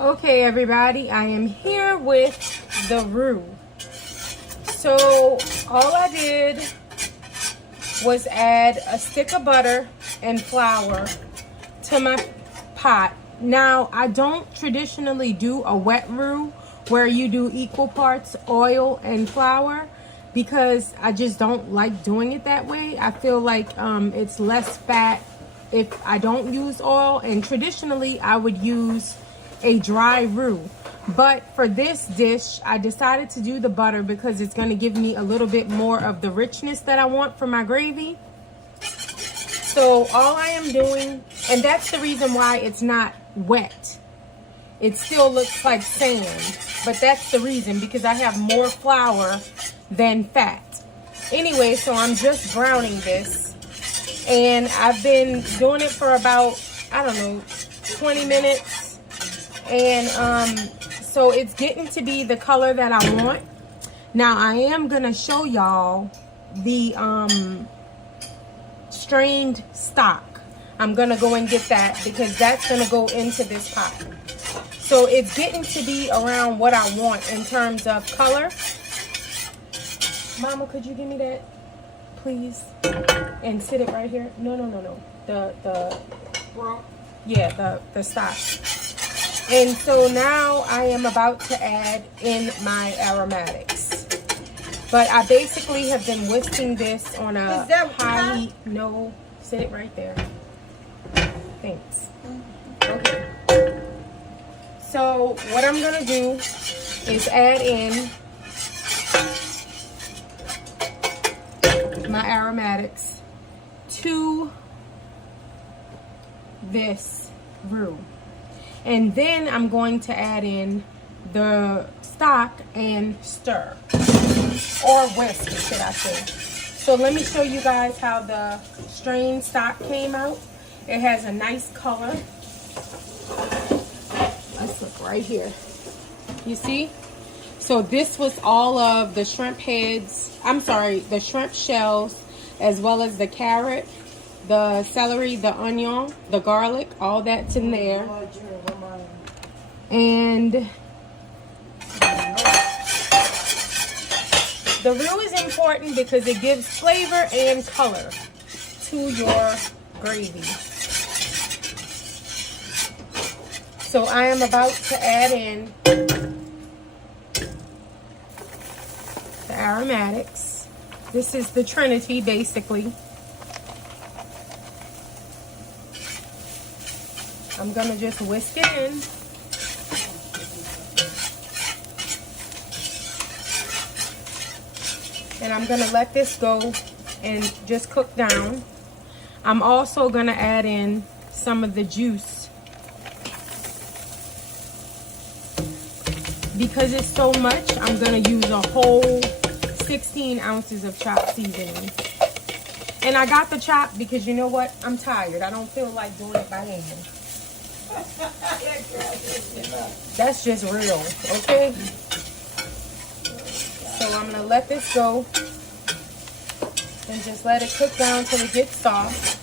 Okay, everybody, I am here with the roux. So all I did was add a stick of butter and flour to my pot. Now, I don't traditionally do a wet roux where you do equal parts oil and flour because I just don't like doing it that way. I feel like it's less fat if I don't use oil, and traditionally I would use a dry roux. But for this dish, I decided to do the butter because it's going to give me a little bit more of the richness that I want for my gravy. So all I am doing, and that's the reason why it's not wet. It still looks like sand, but that's the reason, because I have more flour than fat. Anyway, so I'm just browning this, and I've been doing it for about, I don't know, 20 minutes. And so it's getting to be the color that I want. Now I am gonna show y'all the strained stock. I'm gonna go and get that because that's gonna go into this pot. So it's getting to be around what I want in terms of color. Mama, could you give me that, please? And sit it right here. No. The stock. And so now I am about to add in my aromatics. But I basically have been whisking this on a high heat. No, sit it right there. Thanks. Okay. So what I'm gonna do is add in my aromatics to this roux. And then I'm going to add in the stock and stir, or whisk, should I say. So let me show you guys how the strained stock came out. It has a nice color. Let's look right here. You see? So this was all of the shrimp heads, the shrimp shells, as well as the carrot, the celery, the onion, the garlic, all that's in there. And the roux is important because it gives flavor and color to your gravy. So I am about to add in the aromatics. This is the Trinity, basically. I'm gonna just whisk it in. And I'm gonna let this go and just cook down. I'm also gonna add in some of the juice. Because it's so much, I'm gonna use a whole 16 ounces of chopped seasoning. And I got the chop because you know what? I'm tired. I don't feel like doing it by hand. That's just real, okay? So I'm gonna let this go and just let it cook down till it gets soft.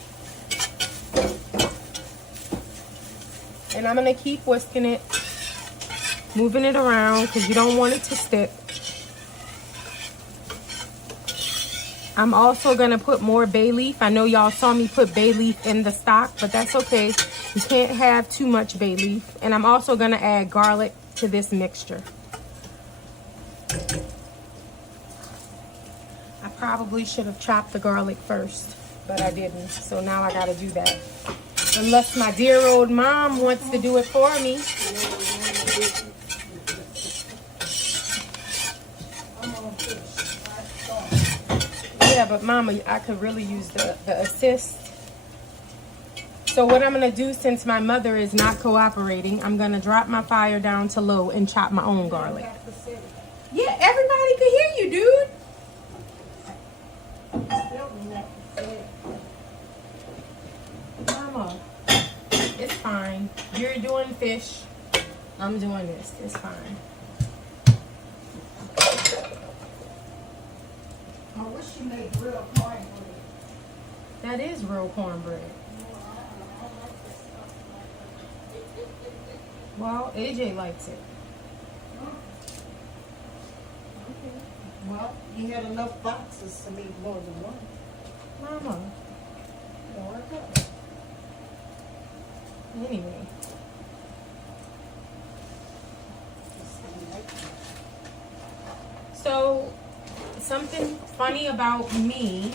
And I'm gonna keep whisking it, moving it around because you don't want it to stick. I'm also gonna put more bay leaf. I know y'all saw me put bay leaf in the stock, but that's okay. You can't have too much bay leaf. And I'm also gonna add garlic to this mixture. I probably should have chopped the garlic first, but I didn't. So now I gotta do that. Unless my dear old mom wants to do it for me. Yeah, but Mama, I could really use the assist. So what I'm gonna do, since my mother is not cooperating, I'm gonna drop my fire down to low and chop my own garlic. Yeah, everybody could hear you, dude. Mama, it's fine. You're doing fish. I'm doing this. It's fine. I wish you made real cornbread. That is real cornbread. Well, AJ likes it. Okay. Well, you had enough boxes to make more than one. Mama. Don't work out. Anyway. So, something funny about me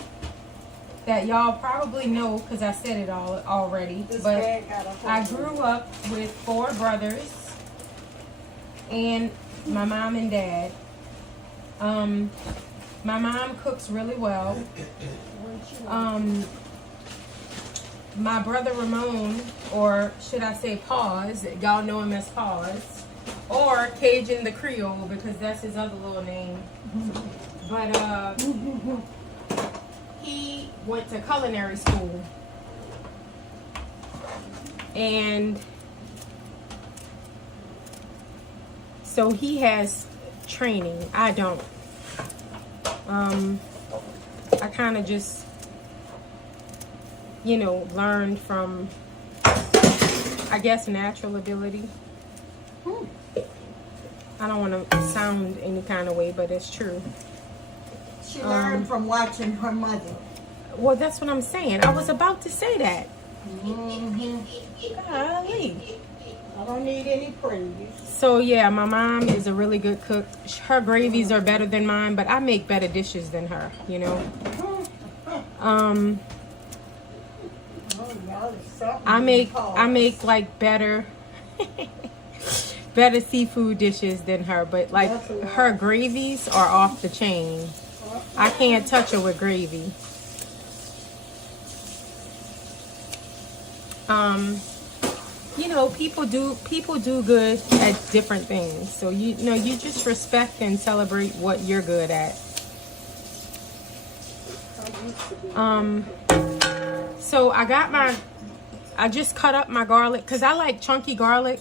that y'all probably know because I said it all already, This but bag got a whole I grew up with 4 brothers and my mom and dad. My mom cooks really well. My brother Ramon, or should I say Paws, y'all know him as Paws, or Cajun the Creole because that's his other little name. But he went to culinary school. And so he has training. I don't. I kind of just, you know, learned from, I guess, natural ability. I don't want to sound any kind of way, but it's true. She learned from watching her mother. Well, that's what I'm saying. I was about to say that. Golly. I don't need any praise. So yeah, my mom is a really good cook. Her gravies are better than mine, but I make better dishes than her, you know. I make like better better seafood dishes than her, but like her gravies are off the chain. I can't touch her with gravy. You know, people do good at different things. So you know, you just respect and celebrate what you're good at. So I just cut up my garlic because I like chunky garlic,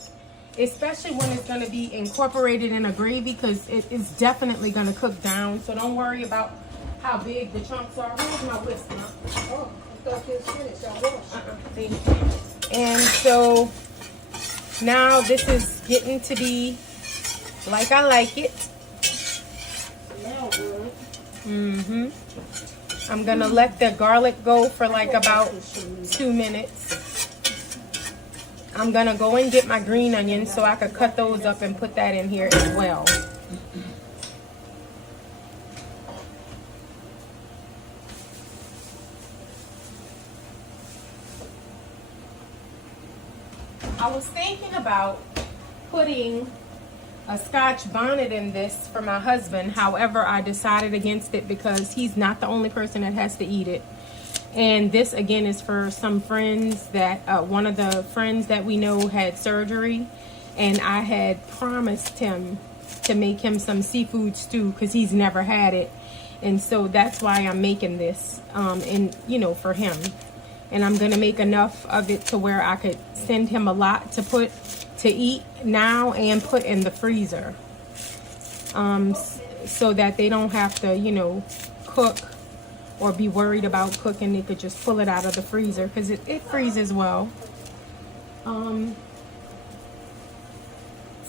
especially when it's going to be incorporated in a gravy because it is definitely going to cook down. So don't worry about how big the chunks are. Where's my whisk, Mom? Oh, I thought you was finished. I was. Thank you. And so now this is getting to be like I like it. Now good. I'm gonna let the garlic go for like about 2 minutes. I'm gonna go and get my green onions so I could cut those up and put that in here as well. I was thinking about putting a Scotch bonnet in this for my husband. However, I decided against it because he's not the only person that has to eat it. And this again is for some friends that one of the friends that we know had surgery, and I had promised him to make him some seafood stew because he's never had it. And so that's why I'm making this and you know, for him. And I'm gonna make enough of it to where I could send him a lot to put to eat now and put in the freezer, so that they don't have to, you know, cook or be worried about cooking. They could just pull it out of the freezer because it freezes well.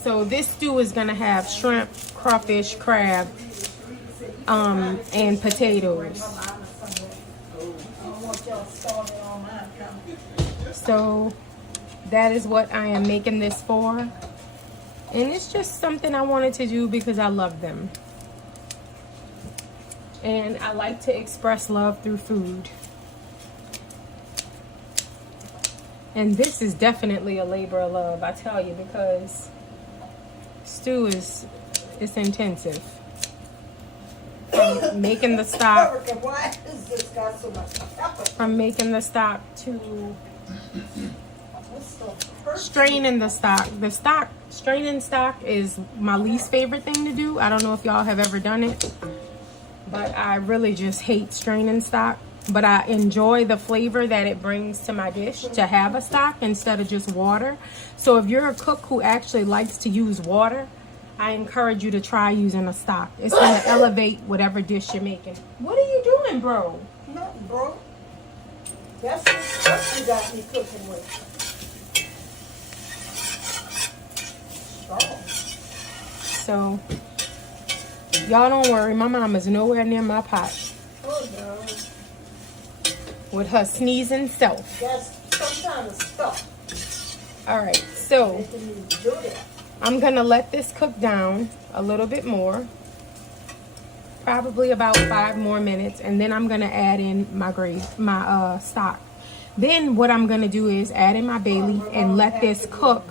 So this stew is gonna have shrimp, crawfish, crab, and potatoes. So that is what I am making this for. And it's just something I wanted to do because I love them. And I like to express love through food. And this is definitely a labor of love, I tell you, because stew it's intensive. From making the stock, Why is this got so much pepper? from making the stock to What's the first? straining the stock. Straining stock is my least favorite thing to do. I don't know if y'all have ever done it, but I really just hate straining stock. But I enjoy the flavor that it brings to my dish to have a stock instead of just water. So if you're a cook who actually likes to use water, I encourage you to try using a stock. It's going to elevate whatever dish you're making. What are you doing, bro? Nothing, bro. That's what you got me cooking with. So, y'all don't worry. My mama's nowhere near my pot. Oh, no. With her sneezing self. That's some kind of stuff. Alright, so They can even do that. I'm going to let this cook down a little bit more. Probably about 5 more minutes. And then I'm going to add in my stock. Then what I'm going to do is add in my bay leaf and let this cook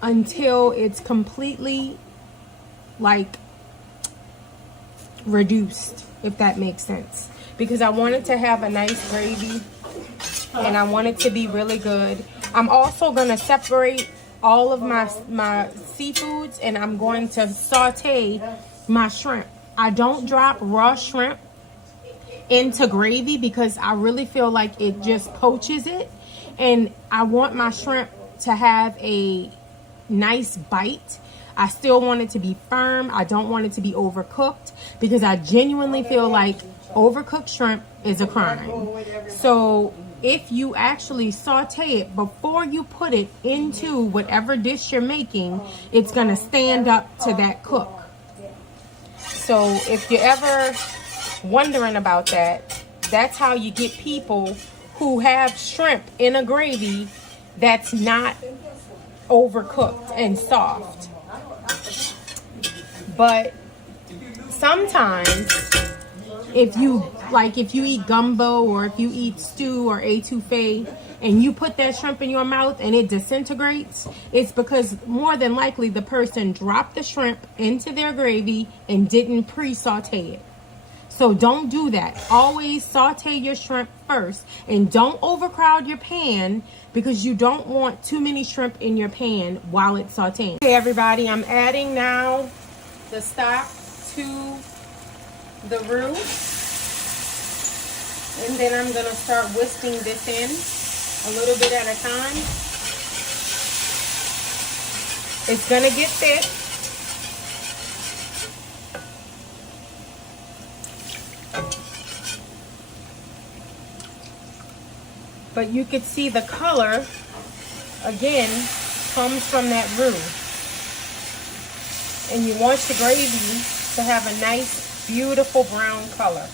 until it's completely like reduced, if that makes sense. Because I want it to have a nice gravy and I want it to be really good. I'm also going to separate all of my seafoods and I'm going to saute my shrimp. I don't drop raw shrimp into gravy because I really feel like it just poaches it, and I want my shrimp to have a nice bite. I still want it to be firm. I don't want it to be overcooked because I genuinely feel like overcooked shrimp is a crime. So if you actually saute it before you put it into whatever dish you're making, it's going to stand up to that cook. So if you're ever wondering about that, that's how you get people who have shrimp in a gravy that's not overcooked and soft. But sometimes if you eat gumbo or if you eat stew or etouffee and you put that shrimp in your mouth and it disintegrates, it's because more than likely the person dropped the shrimp into their gravy and didn't pre-saute it. So don't do that. Always saute your shrimp first and don't overcrowd your pan because you don't want too many shrimp in your pan while it's sauteing. Okay, everybody, I'm adding now the stock to the roux. And then I'm going to start whisking this in a little bit at a time. It's going to get thick. But you could see the color, again, comes from that roux. And you want your gravy to have a nice, beautiful brown color.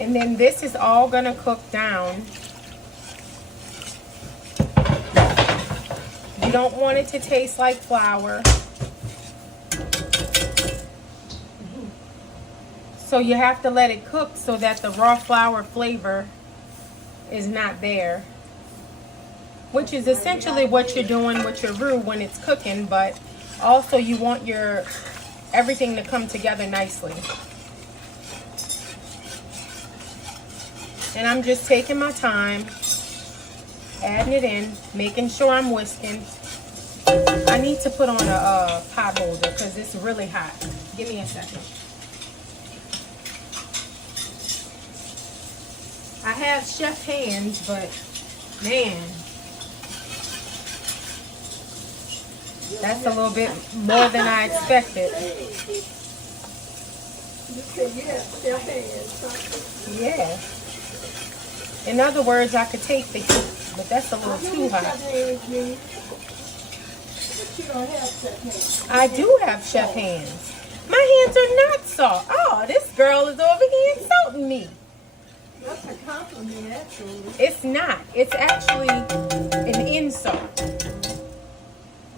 And then this is all going to cook down. You don't want it to taste like flour. So you have to let it cook so that the raw flour flavor is not there. Which is essentially what you're doing with your roux when it's cooking, but also you want your everything to come together nicely. And I'm just taking my time, adding it in, making sure I'm whisking. I need to put on a pot holder because it's really hot. Give me a second. I have chef hands, but man, that's a little bit more than I expected. Yeah. In other words, I could take the heat, but that's a little too hot. I do have chef hands. My hands are not soft. Oh, this girl is over here insulting me. That's a compliment, actually. It's not. It's actually an insult.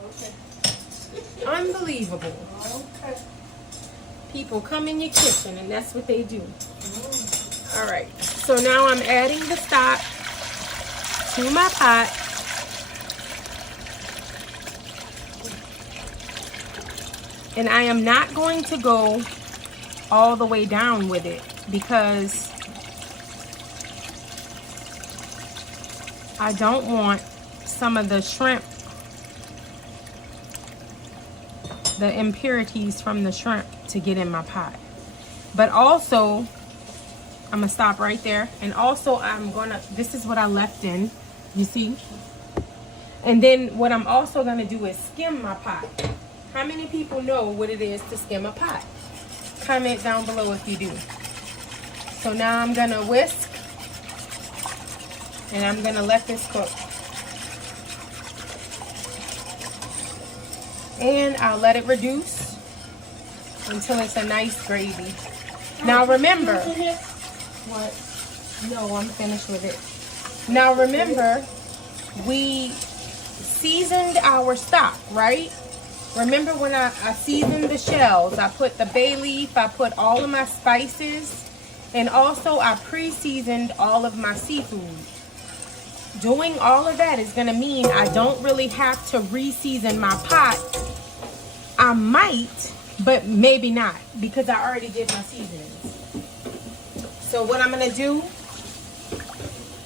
Okay. Unbelievable. Okay. People come in your kitchen and that's what they do. All right. So now I'm adding the stock to my pot. And I am not going to go all the way down with it because I don't want some of the shrimp, the impurities from the shrimp to get in my pot. But also, I'm gonna stop right there. And also this is what I left in, you see? And then what I'm also gonna do is skim my pot. How many people know what it is to skim a pot? Comment down below if you do. So now I'm gonna whisk and I'm gonna let this cook. And I'll let it reduce until it's a nice gravy. Now remember, what? No, I'm finished with it. Now remember, we seasoned our stock, right? Remember when I seasoned the shells, I put the bay leaf, I put all of my spices, and also I pre-seasoned all of my seafood. Doing all of that is gonna mean I don't really have to re-season my pot. I might, but maybe not, because I already did my seasonings. So what I'm gonna do,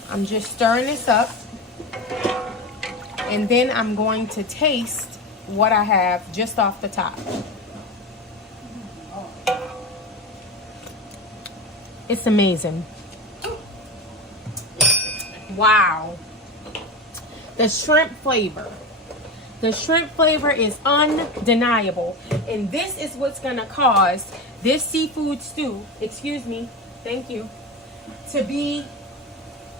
I'm just stirring this up, and then I'm going to taste what I have just off the top. It's amazing. Wow. The shrimp flavor. The shrimp flavor is undeniable. And this is what's gonna cause this seafood stew, excuse me, thank you, to be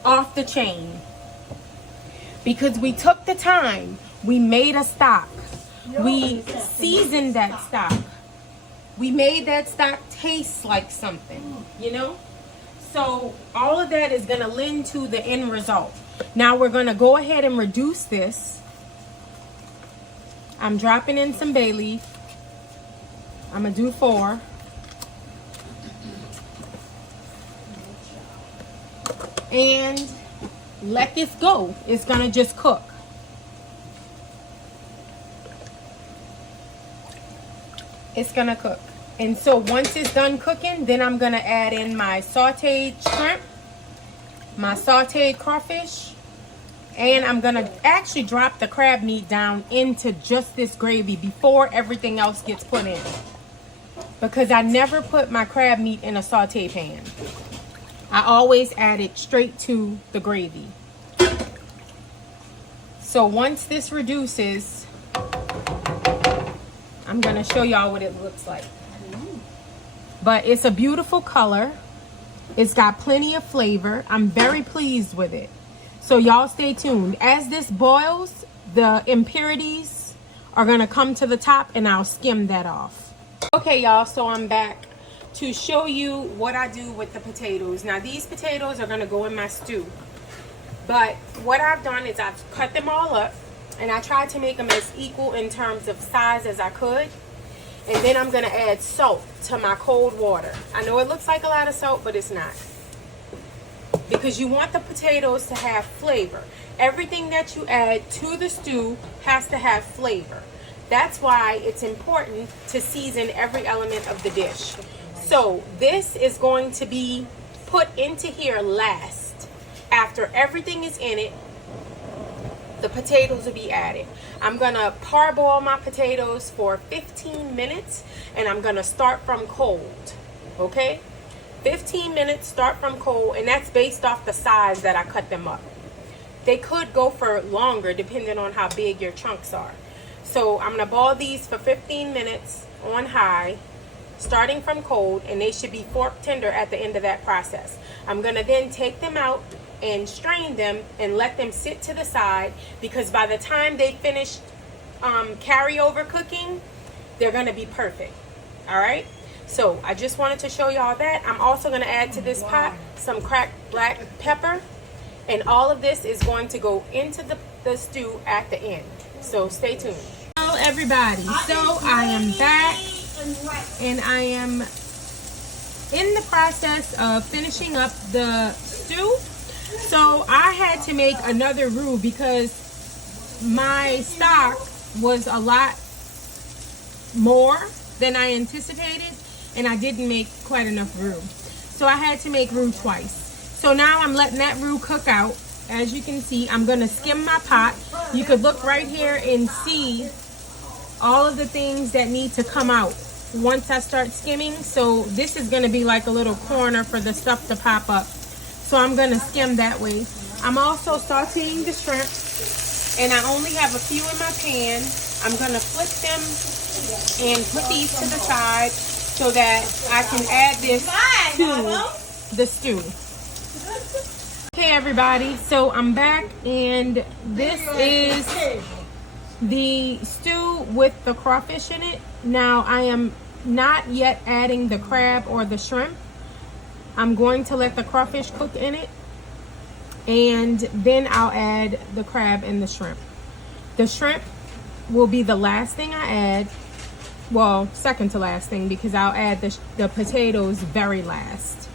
off the chain. Because we took the time, we made a stock, we seasoned that stock, we made that stock taste like something, you know? So all of that is gonna lend to the end result. Now we're gonna go ahead and reduce this. I'm dropping in some bay leaf. I'm gonna do 4. And let this go. It's gonna just cook. It's gonna cook. And so once it's done cooking, then I'm gonna add in my sauteed shrimp, my sauteed crawfish, and I'm gonna actually drop the crab meat down into just this gravy before everything else gets put in. Because I never put my crab meat in a saute pan. I always add it straight to the gravy. So once this reduces, I'm gonna show y'all what it looks like. But it's a beautiful color. It's got plenty of flavor. I'm very pleased with it. So y'all stay tuned. As this boils, the impurities are gonna come to the top and I'll skim that off. Okay, y'all, so I'm back to show you what I do with the potatoes. Now these potatoes are gonna go in my stew. But what I've done is I've cut them all up and I tried to make them as equal in terms of size as I could. And then I'm gonna add salt to my cold water. I know it looks like a lot of salt, but it's not. Because you want the potatoes to have flavor. Everything that you add to the stew has to have flavor. That's why it's important to season every element of the dish. So this is going to be put into here last. After everything is in it, the potatoes will be added. I'm gonna parboil my potatoes for 15 minutes and I'm gonna start from cold, okay? 15 minutes, start from cold, and that's based off the size that I cut them up. They could go for longer depending on how big your chunks are. So I'm gonna boil these for 15 minutes on high, starting from cold, and they should be fork tender at the end of that process. I'm gonna then take them out and strain them and let them sit to the side, because by the time they finish carryover cooking, they're gonna be perfect. All right, so I just wanted to show y'all that. I'm also gonna add to this pot some cracked black pepper, and all of this is going to go into the stew at the end. So stay tuned. Hello everybody, so I am back and I am in the process of finishing up the stew. So I had to make another roux because my stock was a lot more than I anticipated and I didn't make quite enough roux. So I had to make roux twice. So now I'm letting that roux cook out. As you can see, I'm gonna skim my pot. You could look right here and see all of the things that need to come out once I start skimming. So this is gonna be like a little corner for the stuff to pop up. So I'm gonna skim that way. I'm also sauteing the shrimp, and I only have a few in my pan. I'm gonna flip them and put these to the side so that I can add this to the stew. Okay everybody, so I'm back and this is the stew with the crawfish in it. Now I am not yet adding the crab or the shrimp. I'm going to let the crawfish cook in it, and then I'll add the crab and the shrimp. The shrimp will be the last thing I add. Well, second to last thing, because I'll add the potatoes very last.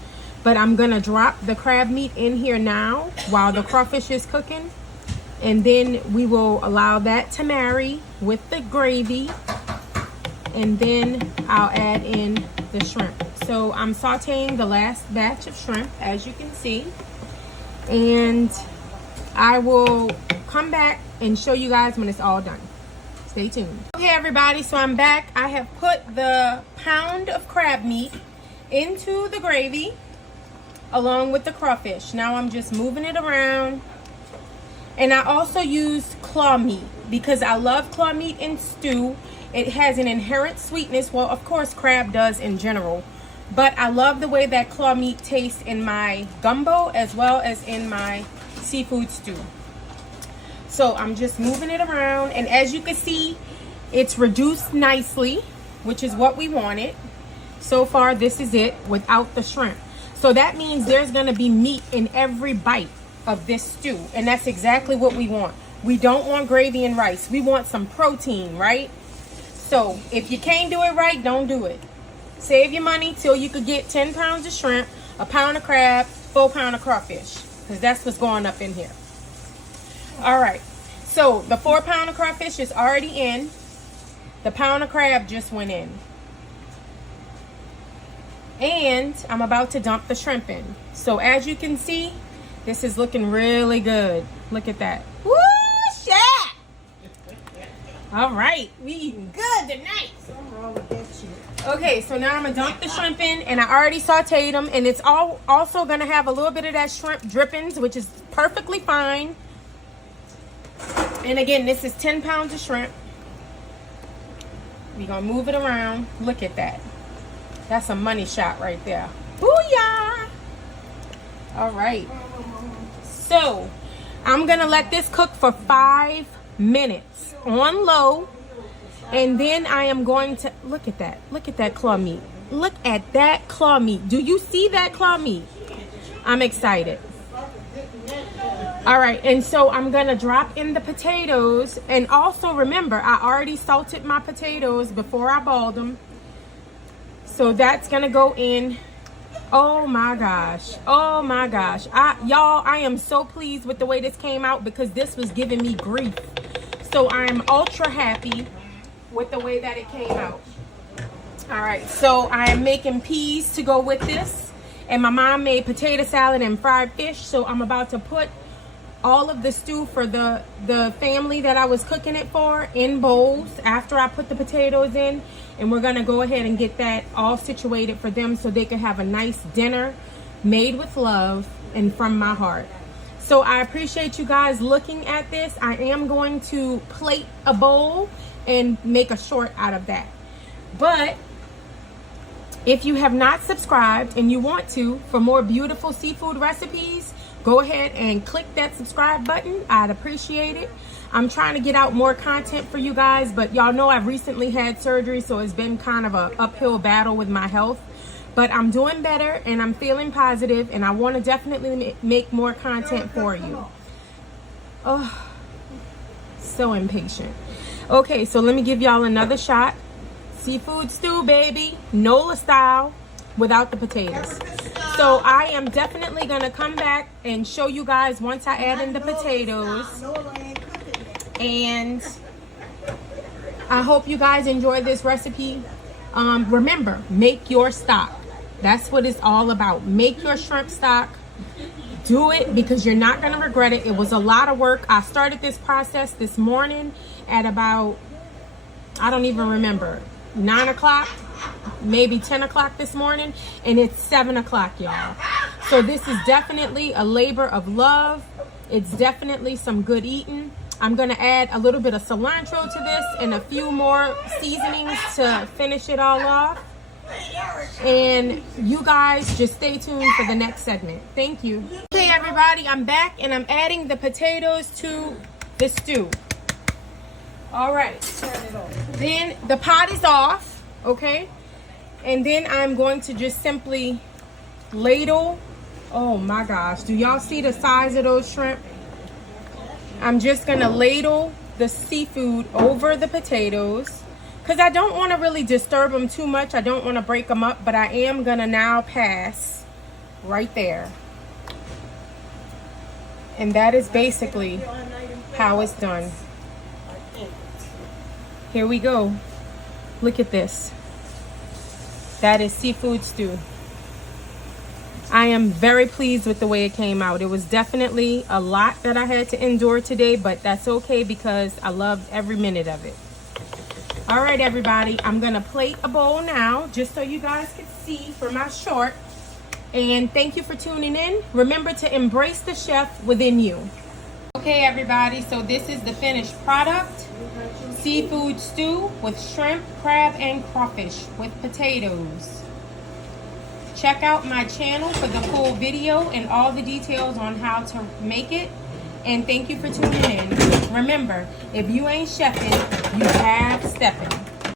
But I'm gonna drop the crab meat in here now while the crawfish is cooking, and then we will allow that to marry with the gravy, and then I'll add in the shrimp. So I'm sauteing the last batch of shrimp, as you can see, and I will come back and show you guys when it's all done. Stay tuned. Okay, everybody, so I'm back. I have put the pound of crab meat into the gravy along with the crawfish. Now I'm just moving it around. And I also use claw meat because I love claw meat in stew. It has an inherent sweetness. Well, of course, crab does in general. But I love the way that claw meat tastes in my gumbo as well as in my seafood stew. So I'm just moving it around, and as you can see, it's reduced nicely, which is what we wanted. So far, this is it without the shrimp. So that means there's gonna be meat in every bite of this stew, and that's exactly what we want. We don't want gravy and rice. We want some protein, right? So if you can't do it right, don't do it. Save your money till you could get 10 pounds of shrimp, a pound of crab, 4 pounds of crawfish, because that's what's going up in here. All right, so the 4 pound of crawfish is already in. The pound of crab just went in. And I'm about to dump the shrimp in. So as you can see, this is looking really good. Look at that. Woo, shit! All right, we eating good tonight. Something wrong with that shit. Okay, so now I'm gonna dump the shrimp in, and I already sauteed them, and it's also gonna have a little bit of that shrimp drippings, which is perfectly fine. And again, this is 10 pounds of shrimp. We're gonna move it around. Look at that. That's a money shot right there. Booyah! All right. So, I'm gonna let this cook for 5 minutes on low. And then I am going to, look at that. Look at that claw meat. Look at that claw meat. Do you see that claw meat? I'm excited. All right, and so I'm gonna drop in the potatoes, and also remember, I already salted my potatoes before I boiled them. So that's gonna go in. Oh my gosh, oh my gosh. Y'all, I am so pleased with the way this came out because this was giving me grief. So I am ultra happy with the way that it came out. All right, so I am making peas to go with this, and my mom made potato salad and fried fish, so I'm about to put all of the stew for the family that I was cooking it for in bowls after I put the potatoes in, and we're gonna go ahead and get that all situated for them so they can have a nice dinner made with love and from my heart. So I appreciate you guys looking at this. I am going to plate a bowl and make a short out of that. But if you have not subscribed and you want to for more beautiful seafood recipes, go ahead and click that subscribe button. I'd appreciate it. I'm trying to get out more content for you guys, but y'all know I've recently had surgery, so it's been kind of an uphill battle with my health. But I'm doing better and I'm feeling positive, and I want to definitely make more content for you. Oh, so impatient. Okay, so let me give y'all another shot. Seafood stew, baby. Nola style, without the potatoes. So I am definitely gonna come back and show you guys once I add in the potatoes. And I hope you guys enjoy this recipe. Remember, make your stock. That's what it's all about. Make your shrimp stock. Do it because you're not gonna regret it. It was a lot of work. I started this process this morning at about, I don't even remember, 9 o'clock, maybe 10 o'clock this morning, and it's 7 o'clock, y'all. So this is definitely a labor of love. It's definitely some good eating. I'm gonna add a little bit of cilantro to this and a few more seasonings to finish it all off. And you guys just stay tuned for the next segment. Thank you. Okay, everybody, I'm back and I'm adding the potatoes to the stew. All right. Turn it on. Then the pot is off, okay? And then I'm going to just simply ladle. Oh my gosh, do y'all see the size of those shrimp? I'm just gonna ladle the seafood over the potatoes because I don't want to really disturb them too much. I don't want to break them up, but I am gonna now pass right there. And that is basically how it's done. Here we go. Look at this. That is seafood stew. I am very pleased with the way it came out. It was definitely a lot that I had to endure today, but that's okay because I loved every minute of it. All right, everybody, I'm gonna plate a bowl now just so you guys can see for my short. And thank you for tuning in. Remember to embrace the chef within you. Okay, everybody, so this is the finished product. Seafood stew with shrimp, crab, and crawfish with potatoes. Check out my channel for the full video and all the details on how to make it. And thank you for tuning in. Remember, if you ain't chefing, you have stepping.